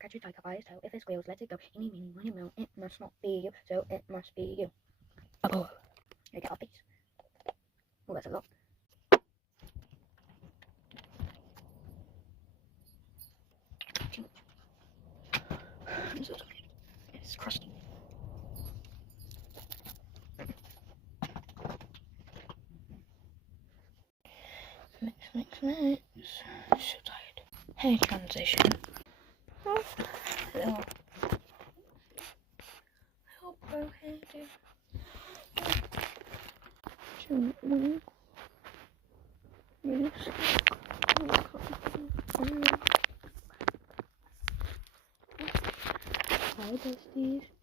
Catch your tiger by his tail. If it squeals, let it go. Eeny, meeny, miny, moe. It must not be you, so it must be you. Oh, you get a piece. Oh, that's a lot. Too much. It's so sorry. It's crusty. Mix. So tired. Hey, transition. Little bowhead. Hi, besties.